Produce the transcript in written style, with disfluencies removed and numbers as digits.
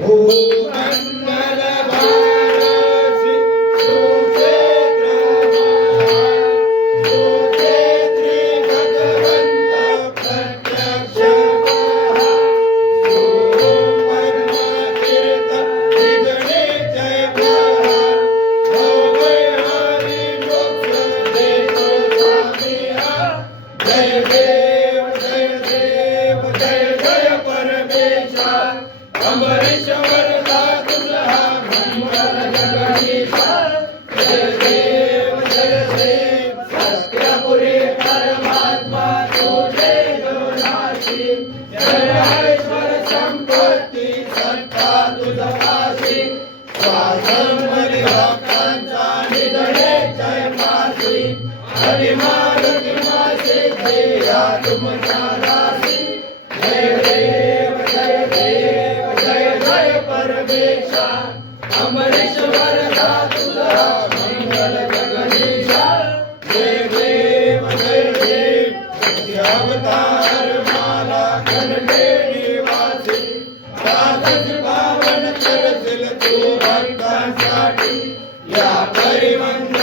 भूमंडल भारसी सुक्षेत्र सुक्षेत्री भगवंत प्रत्यक्ष तीर्थ निगणे जय भवय हरि मोक्ष देतो स्वामी जय देव जय देव जय जय परमेशा अमरेश्वर तुझा मंगल जगदीशा जय देव सत्यपुरी परमात्मा तुझे नाशी जय ऐश्वर संपत्ती सत्ता तुझपाशी स्वाधर्मली भक्तांचा निधने जय मासी हरिमारुती मासी देया तुमच्या दासी जय देव जय देव जय जय परमेशा अमरेश्वर तुझा मंगल जगदीशा जय देव अवतार माला खंडे निवासी दास पावन करतील तू भक्तांसाठी या परिवंत